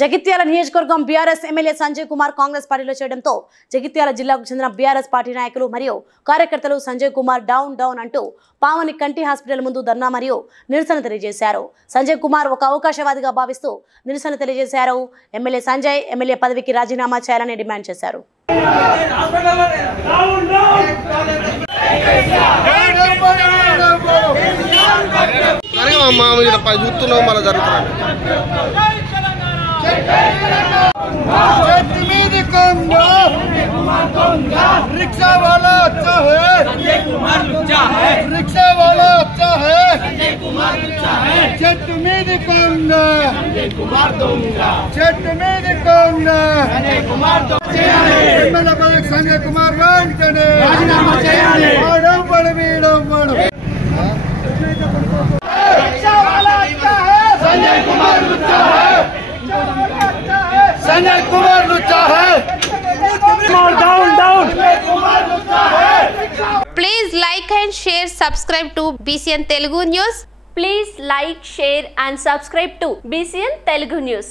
జగిత్యాల నియోజకవర్గం BRS MLA Sanjay Kumar Congress పార్టీలో చేరడంతో జగిత్యాల జిల్లాకు చెందిన బీఆర్ఎస్ పార్టీ నాయకులు మరియు కార్యకర్తలు సంజయ్ కుమార్ డౌన్ డౌన్ అంటూ పావని కంటి హాస్పిటల్ ముందు ధర్నా మరియు నిరసన తెలియజేశారు. సంజయ్ కుమార్ ఒక అవకాశవాదిగా భావిస్తూ నిరసన తెలియజేశారు. ఎమ్మెల్యే సంజయ్ ఎమ్మెల్యే పదవికి రాజీనామా చేయాలని డిమాండ్ చేశారు. रिक्शा वाला अच्छा है, रिक्शा वाला अच्छा है, చెట్టు మీది కొండ చెట్టు మీది కొండ ఎమ్మెల్యే పదవికి సంజయ్ కుమార్ వెంటనే రాజీనామా చేయాలి. వాడం పడి వీడం పడు रिक्शा वाला अच्छा है, संजय कुमार लुच्चा है, संजय कुमार लुच्चा है, down down Please like and share, subscribe to BCN Telugu News. Please like, share and subscribe to BCN Telugu News.